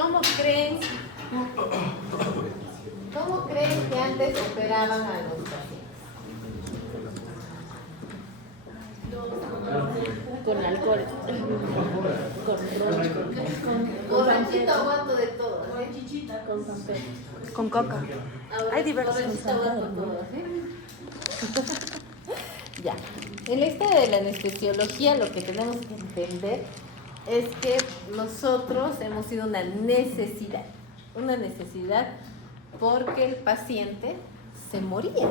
¿Cómo creen que antes operaban a los pacientes? Con alcohol. Borrachito aguanto de todo, ¿sí? Con café. Con coca. Hay diversos. Borrachito aguanto todo, ¿sí? Ya. En la historia de la anestesiología lo que tenemos que entender es que nosotros hemos sido una necesidad porque el paciente se moría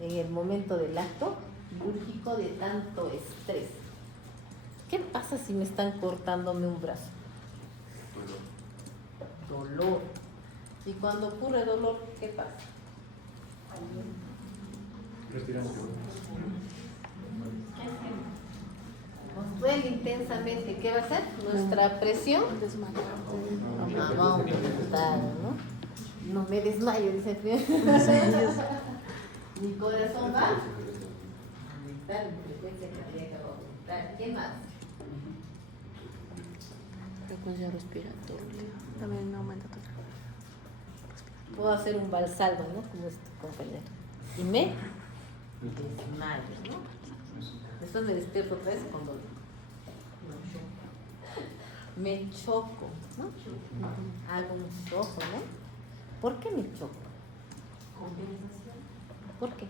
en el momento del acto quirúrgico de tanto estrés. ¿Qué pasa si me están cortándome un brazo? Dolor. Y cuando ocurre dolor, ¿qué pasa? Respiramos. Nos duele intensamente. ¿Qué va a hacer? Nuestra presión va a aumentar, ¿no? No me desmayo, dice el primer. Mi corazón va a aumentar, mi frecuencia cardíaca va a aumentar. ¿Qué más? Frecuencia respiratoria. También aumenta todo. Puedo hacer un valsalva, ¿no? Como este compañero. Y me desmayo, ¿no? Después me despierto otra vez con dolor. Me choco, ¿no? Hago un choco, ¿no? ¿Por qué me choco? ¿Por qué?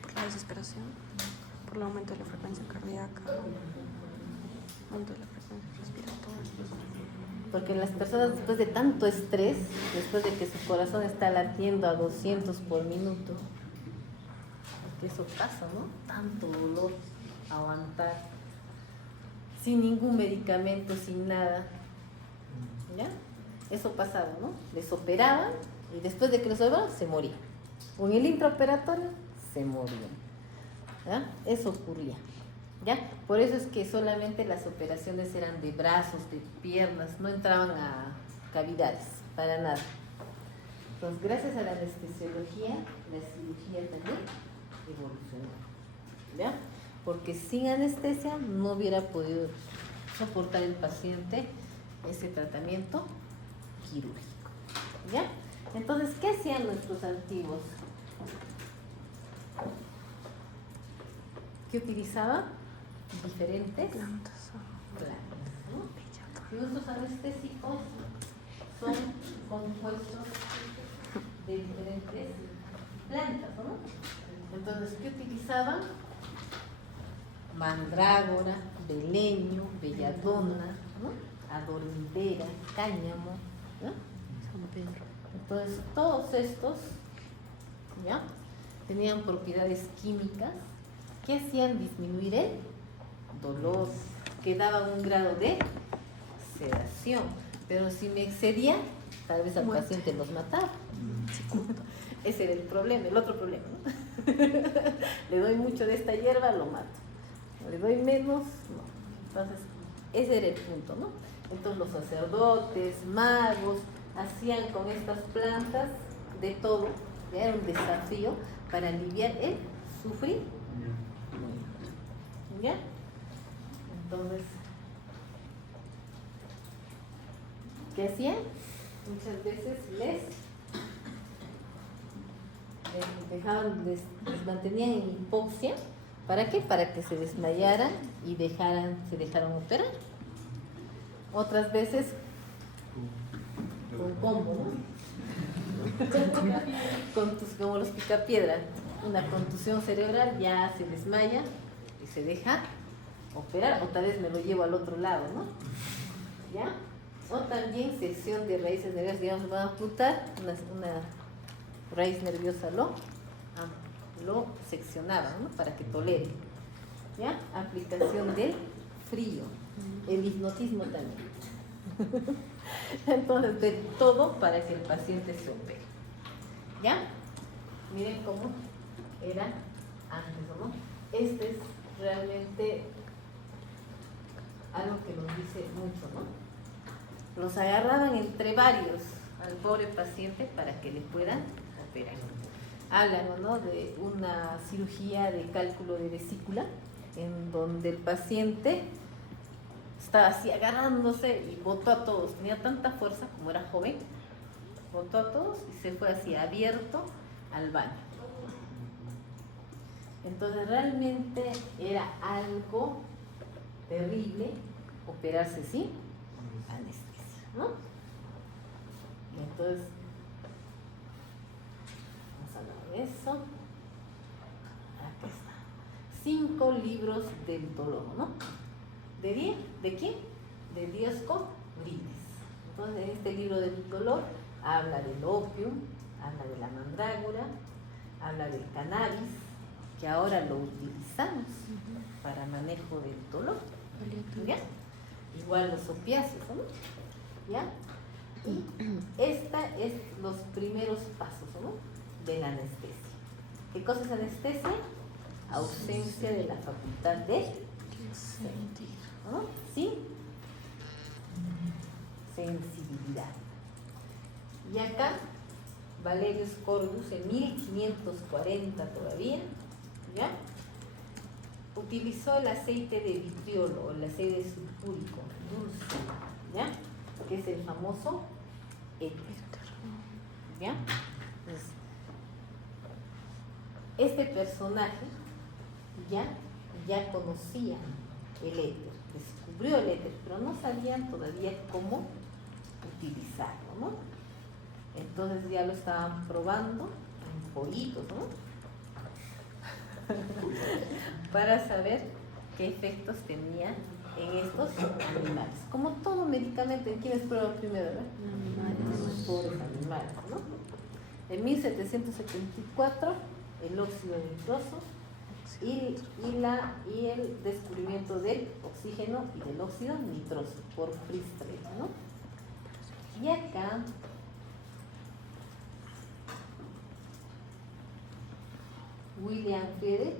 Por la desesperación, por el aumento de la frecuencia cardíaca, aumento de la frecuencia respiratoria. Porque las personas después de tanto estrés, después de que su corazón está latiendo a 200 por minuto, porque eso pasa, ¿no? Tanto dolor, aguantar, sin ningún medicamento, sin nada, ¿ya? Eso pasaba, ¿no? Les operaban y después de que los operaban se morían. O en el intraoperatorio se morían, ¿ya? Eso ocurría. ¿Ya? Por eso es que solamente las operaciones eran de brazos, de piernas, no entraban a cavidades, para nada. Entonces, gracias a la anestesiología, la cirugía también evolucionó. ¿Ya? Porque sin anestesia no hubiera podido soportar el paciente ese tratamiento quirúrgico. ¿Ya? Entonces, ¿qué hacían nuestros antiguos? ¿Qué utilizaban? Diferentes Plantas. plantas, ¿no? Y nuestros anestésicos son compuestos de diferentes plantas, ¿no? Entonces, ¿qué utilizaban? Mandrágora, beleño, belladona, ¿no? Adormidera, cáñamo, ¿no? San Pedro. Entonces, todos estos, ¿ya? Tenían propiedades químicas que hacían disminuir el dolor, que daban un grado de sedación, pero si me excedía, tal vez al paciente los mataba. Ese era el problema, el otro problema, ¿no? Le doy mucho de esta hierba, lo mato. Le doy menos, no. Entonces, ese era el punto, ¿no? Entonces los sacerdotes, magos, hacían con estas plantas de todo, ya era un desafío para aliviar el sufrimiento. ¿Ya? Entonces, ¿qué hacían? Muchas veces les dejaban, les mantenían en hipoxia. ¿Para qué? Para que se desmayaran y se dejaran operar. Otras veces con combo, ¿no? Como los picapiedra, una contusión cerebral, ya se desmaya y se deja operar, o tal vez me lo llevo al otro lado, ¿no? ¿Ya? O también sección de raíces nerviosas, digamos, van a amputar una raíz nerviosa, lo seccionaban, ¿no? Para que tolere. ¿Ya? Aplicación del frío, el hipnotismo también. Entonces, de todo para que el paciente se opere. ¿Ya? Miren cómo era antes, ¿no? Este es realmente algo que nos dice mucho, ¿no? Los agarraban entre varios al pobre paciente para que le puedan operar. Hablan, ¿no?, de una cirugía de cálculo de vesícula en donde el paciente estaba así agarrándose y botó a todos. Tenía tanta fuerza, como era joven, botó a todos y se fue así abierto al baño. Entonces realmente era algo terrible operarse sin anestesia, ¿no? Entonces, vamos a hablar de eso. Aquí está. 5 libros del dolor, ¿no? ¿De quién? De Dioscorides. Entonces, en este libro del dolor habla del opio, habla de la mandrágora, habla del cannabis, que ahora lo utilizamos para manejo del dolor. ¿Ya? Igual los opiáceos, ¿no? ¿Ya? Y esta es los primeros pasos, ¿no? De la anestesia. ¿Qué cosa es anestesia? Ausencia de la facultad de sentir, ¿no? Sin sensibilidad. Y acá, Valerius Cordus, en 1540 todavía, ¿ya? Utilizó el aceite de vitriolo, o el aceite sulfúrico, dulce, ¿ya? Que es el famoso éter, ¿ya? Entonces, este personaje ya conocía el éter, descubrió el éter, pero no sabían todavía cómo utilizarlo, ¿no? Entonces ya lo estaban probando en pollitos, ¿no? Para saber qué efectos tenía en estos animales. Como todo medicamento, ¿en quiénes prueban primero, verdad? Los pobres animales, ¿no? En 1774, el óxido nitroso y el descubrimiento del oxígeno y del óxido nitroso por Priestley, ¿no? Y acá William Friedrich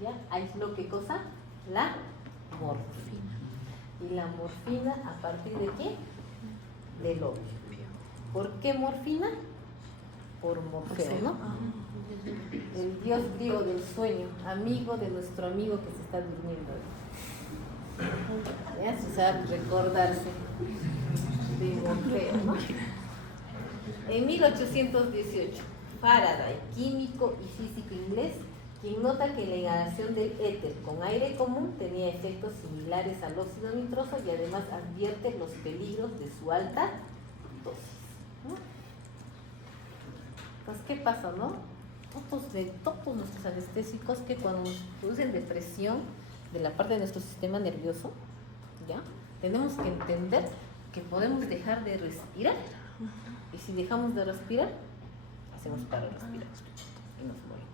ya aisló qué cosa, la morfina. Y la morfina, ¿a partir de qué? Del opio. ¿Por qué morfina? Por Morfeo, ¿no? El dios griego del sueño, amigo de nuestro amigo que se está durmiendo. ¿Ya? Se sabe recordarse de Morfeo, ¿no? En 1818, Faraday, químico y físico inglés, quien nota que la inhalación del éter con aire común tenía efectos similares al óxido nitroso y además advierte los peligros de su alta dosis, ¿no? Entonces, ¿qué pasa, no? Todos nuestros anestésicos que cuando nos producen depresión de la parte de nuestro sistema nervioso, ¿ya? Tenemos que entender que podemos dejar de respirar, y si dejamos de respirar, hacemos paro respiratorio y nos morimos.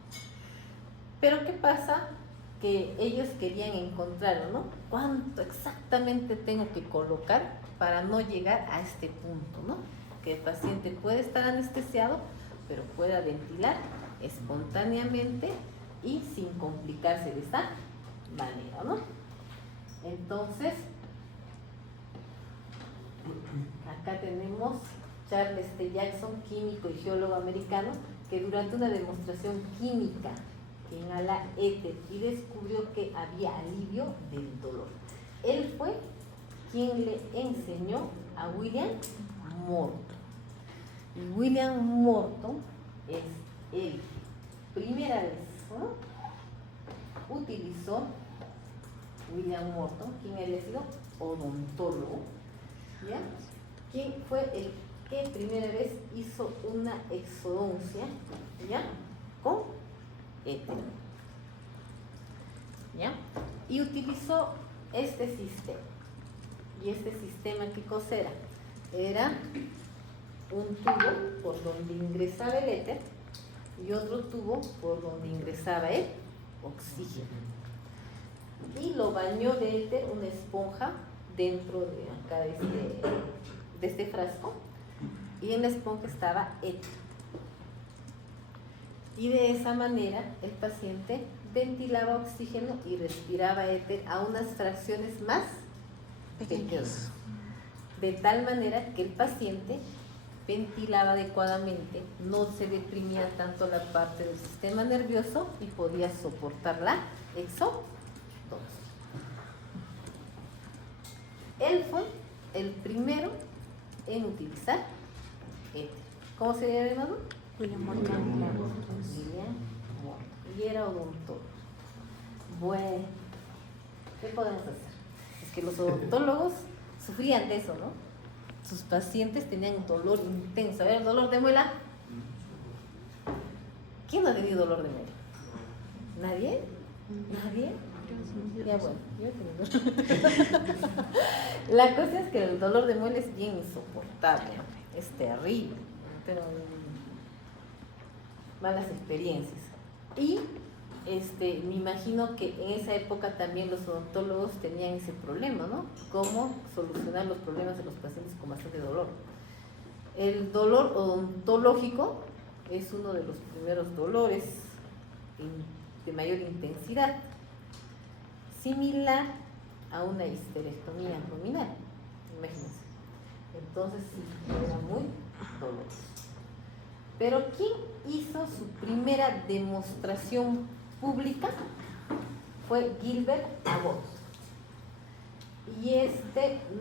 Pero ¿qué pasa? Que ellos querían encontrar, ¿no? ¿Cuánto exactamente tengo que colocar para no llegar a este punto, ¿no? Que el paciente puede estar anestesiado, pero pueda ventilar espontáneamente y sin complicarse de esta manera, ¿no? Entonces, acá tenemos Charles T. Jackson, químico y geólogo americano, que durante una demostración química inhala éter y descubrió que había alivio del dolor. Él fue quien le enseñó a William Morton. Y William Morton es el primera vez, ¿no? Utilizó William Morton, quien había sido odontólogo, ¿ya? Quien fue el que primera vez hizo una exodoncia, ¿ya? Con éter, ¿ya? Y utilizó este sistema. Y este sistema, ¿qué cosa era? Era un tubo por donde ingresaba el éter y otro tubo por donde ingresaba el oxígeno. Y lo bañó de éter una esponja dentro de acá de este frasco, y en la esponja estaba éter. Y de esa manera el paciente ventilaba oxígeno y respiraba éter a unas fracciones más pequeñas, de tal manera que el paciente ventilaba adecuadamente, no se deprimía tanto la parte del sistema nervioso y podía soportar la exodosis. Él fue el primero en utilizar éter. ¿Cómo se llama? William Morton. William Morton. Y era odontólogo. Bueno, ¿qué podemos hacer? Es que los odontólogos sufrían de eso, ¿no? Sus pacientes tenían un dolor intenso. A ver, dolor de muela. ¿Quién no ha tenido dolor de muela? ¿Nadie? ¿Nadie? Ya bueno, yo he tenido. La cosa es que el dolor de muela es bien insoportable, es terrible, pero malas experiencias. Y me imagino que en esa época también los odontólogos tenían ese problema, ¿no? Cómo solucionar los problemas de los pacientes con bastante dolor. El dolor odontológico es uno de los primeros dolores de mayor intensidad, similar a una histerectomía abdominal, imagínense. Entonces sí, era muy doloroso. Pero ¿quién hizo su primera demostración pública? Fue Gilbert Abbott. Y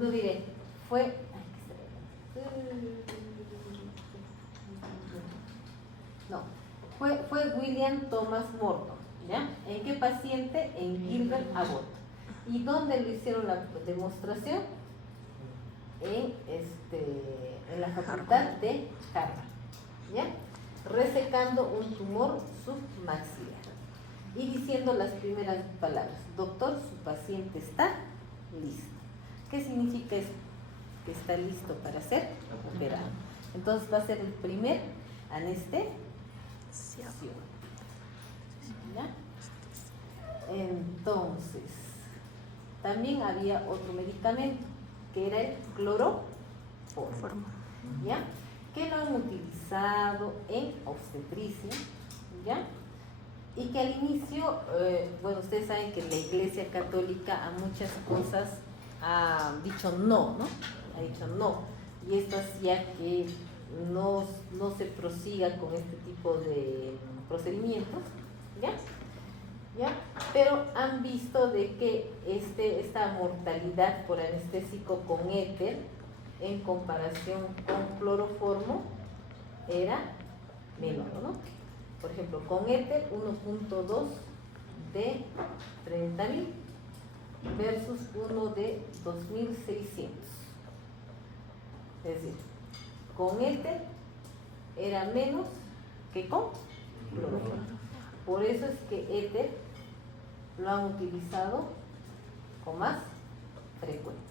no diré, fue William Thomas Morton, ¿ya? ¿En qué paciente? En Gilbert Abbott. ¿Y dónde lo hicieron la demostración? En la facultad de Harvard, ¿ya? Resecando un tumor submaxilar y diciendo las primeras palabras: doctor, su paciente está listo. ¿Qué significa eso? Que está listo para ser operado. Entonces va a ser el primer anestesiación, ¿ya? Entonces también había otro medicamento que era el cloroformo, ¿ya? Que lo han utilizado en obstetricia, ¿ya? Y que al inicio, bueno, ustedes saben que la Iglesia Católica a muchas cosas ha dicho no, ¿no? Ha dicho no. Y esto hacía que no se prosiga con este tipo de procedimientos, ¿ya? ¿Ya? Pero han visto de que esta mortalidad por anestésico con éter en comparación con cloroformo era menor, ¿no? Por ejemplo, con éter 1.2 de 30.000 versus 1 de 2.600. Es decir, con éter era menos que con cloroformo. Por eso es que éter lo han utilizado con más frecuencia.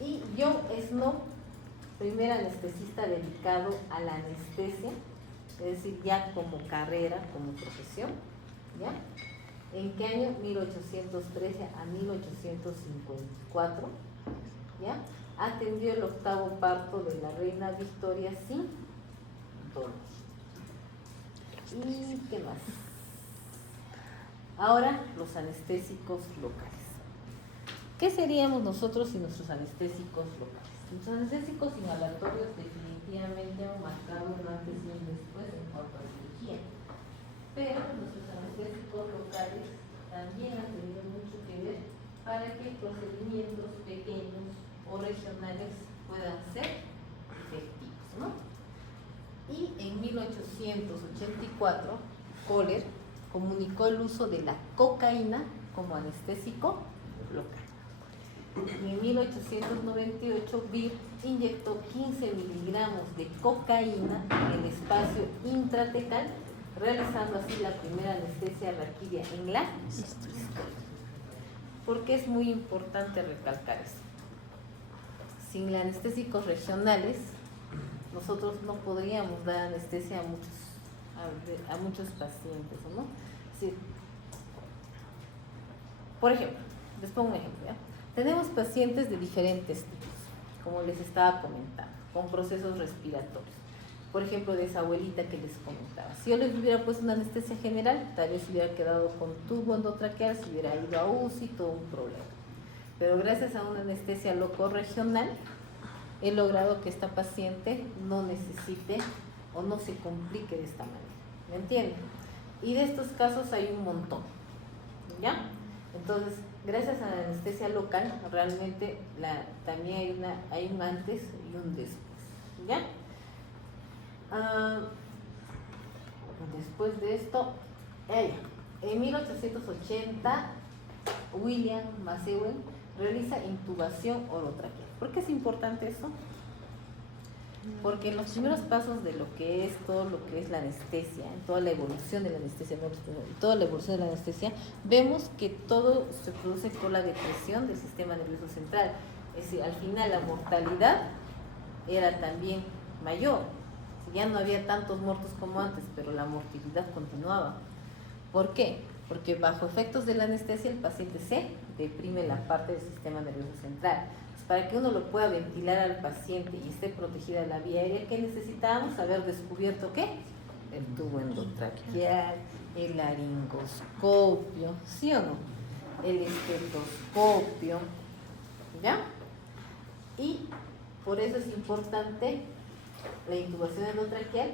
Y John Snow, primer anestesista dedicado a la anestesia, es decir, ya como carrera, como profesión, ¿ya? ¿En qué año? 1813 a 1854, ¿ya? Atendió el 8º parto de la reina Victoria sin dolor. ¿Y qué más? Ahora, los anestésicos locales. ¿Qué seríamos nosotros sin nuestros anestésicos locales? Los anestésicos inhalatorios definitivamente han marcado un antes y un después en cuanto a cirugía, pero nuestros anestésicos locales también han tenido mucho que ver para que procedimientos pequeños o regionales puedan ser efectivos, ¿no? Y en 1884, Kohler comunicó el uso de la cocaína como anestésico local. En 1898, Beer inyectó 15 miligramos de cocaína en el espacio intratecal, realizando así la primera anestesia raquídea en la historia. Porque es muy importante recalcar eso. Sin anestésicos regionales, nosotros no podríamos dar anestesia a muchos pacientes, ¿no? Sí. Por ejemplo, les pongo un ejemplo, ¿ya? Tenemos pacientes de diferentes tipos, como les estaba comentando, con procesos respiratorios. Por ejemplo, de esa abuelita que les comentaba. Si yo les hubiera puesto una anestesia general, tal vez se hubiera quedado con tubo endotraqueal, se hubiera ido a UCI, todo un problema. Pero gracias a una anestesia locorregional, he logrado que esta paciente no necesite o no se complique de esta manera. ¿Me entienden? Y de estos casos hay un montón, ¿ya? Entonces, gracias a la anestesia local, realmente también hay un antes y un después. ¿Ya? Después de esto, en 1880, William Masewell realiza intubación orotraqueal. ¿Por qué es importante eso? Porque en los primeros pasos de lo que es todo lo que es la anestesia, en toda la evolución de la anestesia, toda la evolución de la anestesia, vemos que todo se produce con la depresión del sistema nervioso central. Es decir, al final la mortalidad era también mayor. Ya no había tantos muertos como antes, pero la mortalidad continuaba. ¿Por qué? Porque bajo efectos de la anestesia el paciente se deprime la parte del sistema nervioso central. Para que uno lo pueda ventilar al paciente y esté protegida la vía aérea, ¿qué necesitábamos? Haber descubierto ¿qué? El tubo endotraqueal, el laringoscopio, ¿sí o no? El estetoscopio, ¿ya? Y por eso es importante la intubación endotraqueal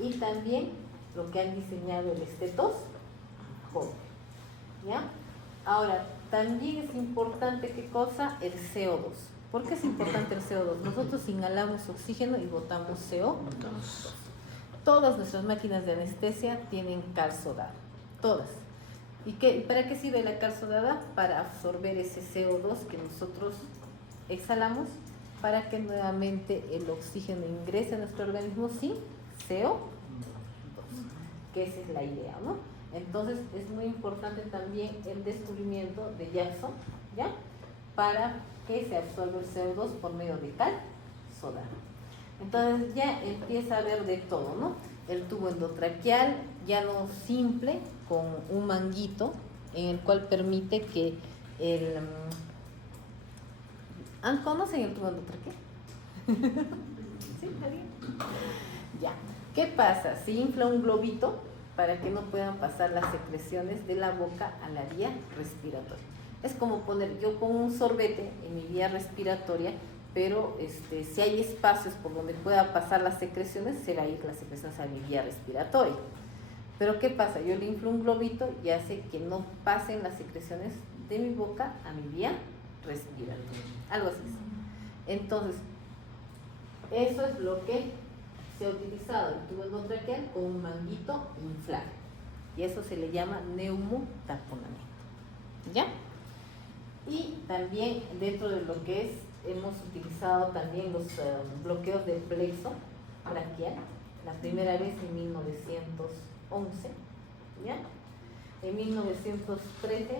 y también lo que han diseñado el estetoscopio, ¿ya? Ahora, también es importante, ¿qué cosa? El CO2. ¿Por qué es importante el CO2? Nosotros inhalamos oxígeno y botamos CO2. Todas nuestras máquinas de anestesia tienen cal sodada. Todas. ¿Y para qué sirve la cal sodada? Para absorber ese CO2 que nosotros exhalamos, para que nuevamente el oxígeno ingrese a nuestro organismo sin CO2. Que esa es la idea, ¿no? Entonces es muy importante también el descubrimiento de Jackson, ¿ya? Para que se absorba el CO2 por medio de cal sodada. Entonces ya empieza a haber de todo, ¿no? El tubo endotraqueal, ya no simple, con un manguito, en el cual permite que el... ¿Conocen el tubo endotraqueal? ¿Sí? ¿Está bien? Ya. ¿Qué pasa? Se infla un globito para que no puedan pasar las secreciones de la boca a la vía respiratoria. Es como yo pongo un sorbete en mi vía respiratoria, pero si hay espacios por donde pueda pasar las secreciones, se va a ir las secreciones a mi vía respiratoria. Pero ¿qué pasa? Yo le inflo un globito y hace que no pasen las secreciones de mi boca a mi vía respiratoria. Algo así. Entonces, eso es lo que se ha utilizado el tubo endotraqueal con un manguito inflable y eso se le llama neumotaponamiento, ¿ya? Y también dentro de lo que es, hemos utilizado también los bloqueos del plexo braquial, la primera vez en 1911, ¿ya? En 1913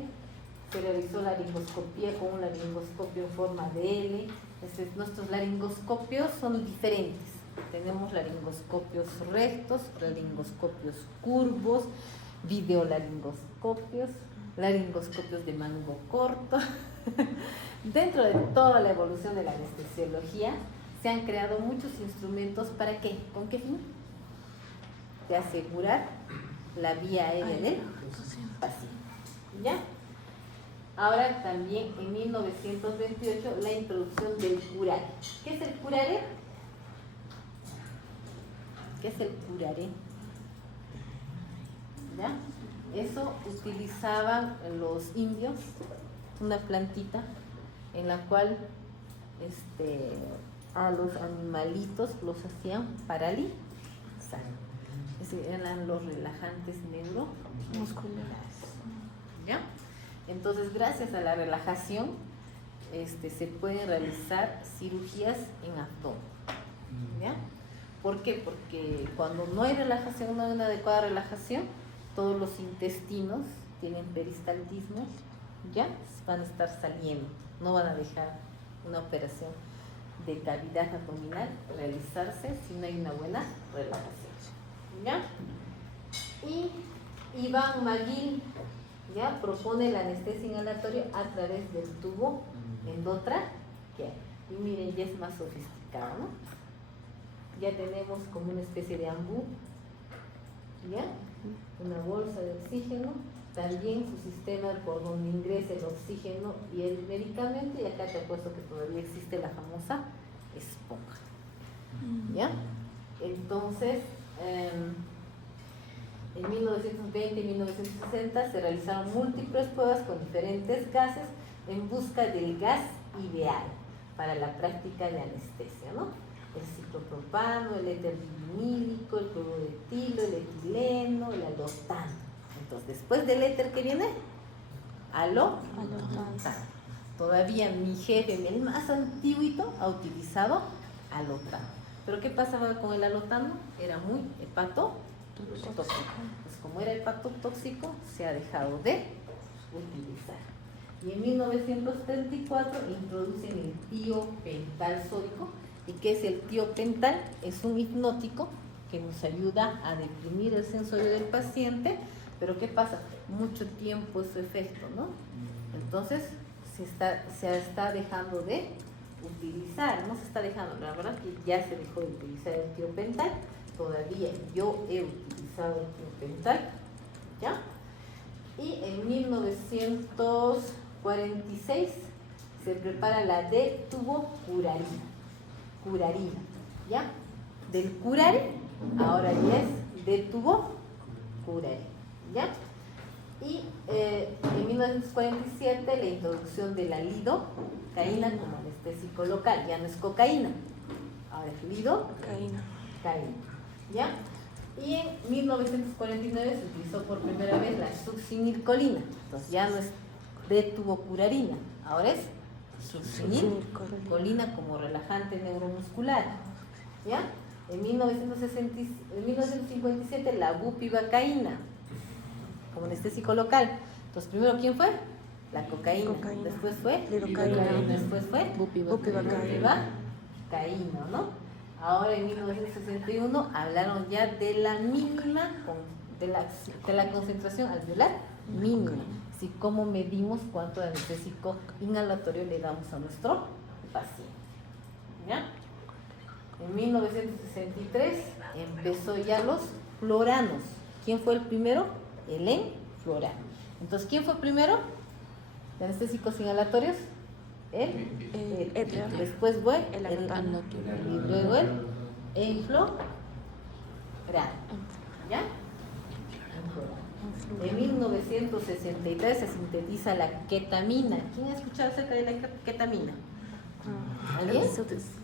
se realizó la laringoscopía con un laringoscopio en forma de L. Nuestros laringoscopios son diferentes. Tenemos laringoscopios rectos, laringoscopios curvos, videolaringoscopios, laringoscopios de mango corto. Dentro de toda la evolución de la anestesiología se han creado muchos instrumentos. ¿Para qué? ¿Con qué fin? De asegurar la vía aérea del paciente. ¿Ya? Ahora también en 1928 la introducción del curare. ¿Qué es el curare? ¿Qué es el curare? ¿Ya? Eso utilizaban los indios, una plantita en la cual a los animalitos los hacían paralizar. Es decir, eran los relajantes neuromusculares. ¿Ya? Entonces, gracias a la relajación, se pueden realizar cirugías en abdomen. ¿Ya? ¿Por qué? Porque cuando no hay relajación, no hay una adecuada relajación, todos los intestinos tienen peristaltismo, ya van a estar saliendo, no van a dejar una operación de cavidad abdominal realizarse si no hay una buena relajación. ¿Ya? Y Iván McGill ya propone la anestesia inhalatoria a través del tubo endotraqueal. Y miren, ya es más sofisticado, ¿no? Ya tenemos como una especie de ambú, ¿ya? Una bolsa de oxígeno, también su sistema por donde ingresa el oxígeno y el medicamento, y acá te apuesto que todavía existe la famosa esponja, ¿ya? Entonces, En 1920 y 1960 se realizaron múltiples pruebas con diferentes gases en busca del gas ideal para la práctica de anestesia, ¿no? El ciclopropano, el éter vinílico, el cloruro de etilo, el etileno, el alotano. Entonces, después del éter, ¿qué viene? Alotano. Todavía mi jefe, el más antiguito, ha utilizado alotano. ¿Pero qué pasaba con el alotano? Era muy hepatotóxico. Pues como era hepatotóxico, se ha dejado de utilizar. Y en 1934 introducen el tiopental sódico. ¿Y qué es el tiopental? Es un hipnótico que nos ayuda a deprimir el sensorio del paciente, pero ¿qué pasa? Mucho tiempo es su efecto, ¿no? Entonces se está dejando de utilizar, no se está dejando, la verdad que ya se dejó de utilizar el tiopental, todavía yo he utilizado el tiopental, ¿ya? Y en 1946 se prepara la detubocurarina, ¿ya? Del curare, ahora ya es detubocurarina, ¿ya? Y en 1947 la introducción de la lidocaína como anestésico local, ya no es cocaína, ahora es lidocaína, ¿ya? Y en 1949 se utilizó por primera vez la succinilcolina, entonces ya no es detubocurarina, ahora es succinilcolina como relajante neuromuscular, ¿ya? En 1957 la bupivacaína como anestésico local. Entonces, primero, ¿quién fue? La cocaína. Después fue lidocaína. Después fue bupivacaína, ¿no? Ahora en 1961 hablaron ya de la mínima, de la concentración alveolar mínima. Así como medimos cuánto de anestésico inhalatorio le damos a nuestro paciente. ¿Ya? En 1963 empezó ya los floranos. ¿Quién fue el primero? El enflorano. Entonces, ¿quién fue primero? ¿De anestésicos inhalatorios? El éter. Después fue el alotano. Y luego el enflorano. ¿Ya? En 1963 se sintetiza la ketamina. ¿Quién ha escuchado acerca de la ketamina? ¿Alguien?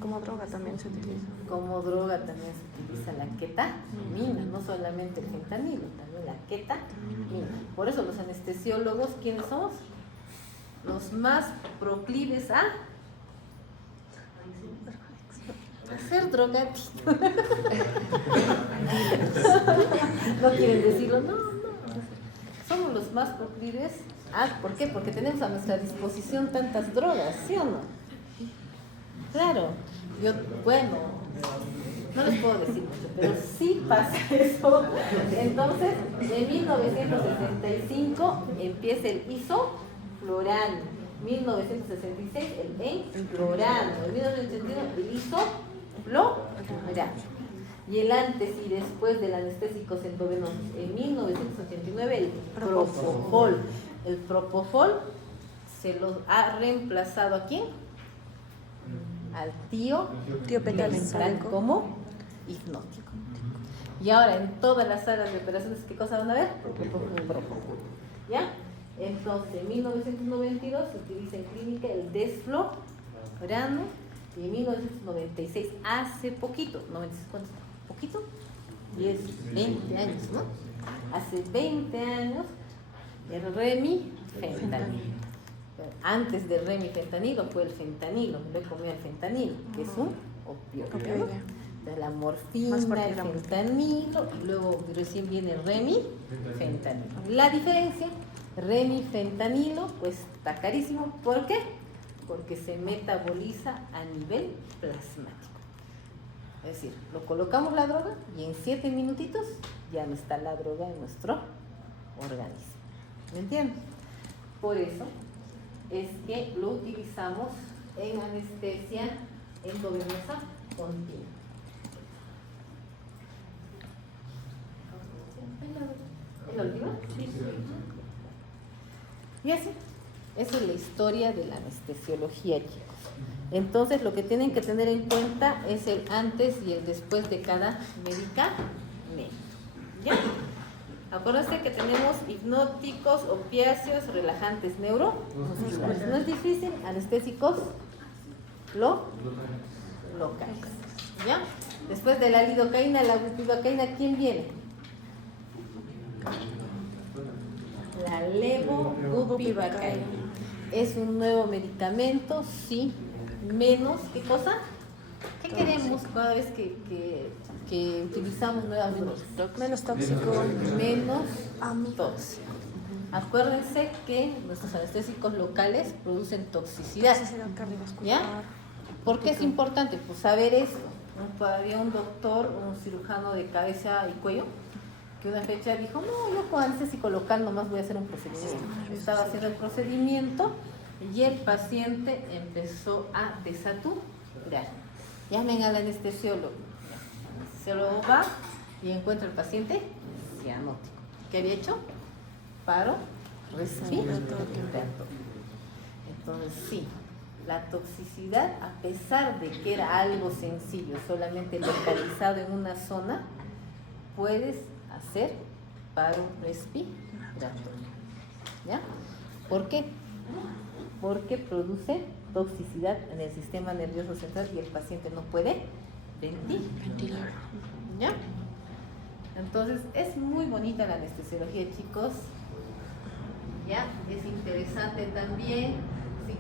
Como droga también se utiliza. Como droga también se utiliza la ketamina, no solamente el fentanilo, también la ketamina. Por eso los anestesiólogos, ¿quiénes somos? Los más proclives a ser drogaditos. No quieren decirlo, no. Somos los más proclives a, ¿por qué? Porque tenemos a nuestra disposición tantas drogas, ¿sí o no? Claro, bueno, no les puedo decir mucho, pero sí pasa eso. Entonces, en 1965 empieza el isoflorano, 1966 el enflorano, en 1981 el isoflorano. Y el antes y después del anestésico endovenoso, en 1989 el propofol. El propofol se lo ha reemplazado ¿a quién? Al tiopental como hipnótico. Y ahora en todas las salas de operaciones, ¿qué cosa van a ver? Propofol. ¿Ya? Entonces, en 1992 se utiliza en clínica el desflorano y en 1996, hace poquito, ¿cuánto? ¿Poquito? 20 años, ¿no? Hace 20 años el remifentanilo. Antes del remifentanilo fue el fentanilo, le comía el fentanilo, que es un opioide. De la morfina, el fentanilo, y luego recién viene el remifentanilo. La diferencia, remifentanilo, pues está carísimo. ¿Por qué? Porque se metaboliza a nivel plasmático. Es decir, lo colocamos la droga y en 7 minutitos ya no está la droga en nuestro organismo. ¿Me entiendes? Por eso es que lo utilizamos en anestesia endovenosa continua. ¿Es la última? Sí. Y así, esa es la historia de la anestesiología, chicos. Entonces, lo que tienen que tener en cuenta es el antes y el después de cada medicamento. ¿Ya? Acuérdense que tenemos hipnóticos, opiáceos, relajantes, neuromusculares. No es difícil, anestésicos locales. ¿Ya? Después de la lidocaína, la bupivacaína, ¿quién viene? La levobupivacaína. Es un nuevo medicamento, sí, menos, ¿qué cosa? ¿Qué queremos cada vez que utilizamos nuevas drogas? Menos tóxico. Menos Amigo. tóxico. Acuérdense que nuestros anestésicos locales producen toxicidad. Necesidad cardiovascular. ¿Ya? ¿Por qué es importante? Pues saber esto. Había un doctor, un cirujano de cabeza y cuello, que una fecha dijo, no, yo con anestésico local nomás voy a hacer un procedimiento. Estaba haciendo el procedimiento y el paciente empezó a desaturar. Llamen al anestesiólogo. El anestesiólogo va y encuentra al paciente cianótico. ¿Qué había hecho? Paro respiratorio. Entonces, sí, la toxicidad, a pesar de que era algo sencillo, solamente localizado en una zona, puedes hacer paro respiratorio. ¿Ya? ¿Por qué? Porque produce toxicidad en el sistema nervioso central y el paciente no puede ventilar. ¿Ya? Entonces, es muy bonita la anestesiología, chicos. ¿Ya? Es interesante también. Si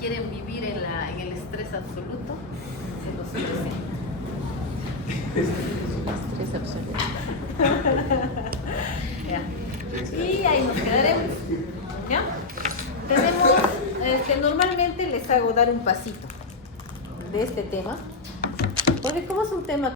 quieren vivir en el estrés absoluto, se los presento. Estrés absoluto. ¿Ya? Y ahí nos quedaremos. ¿Ya? Tenemos, normalmente les hago dar un pasito de este tema, porque como es un tema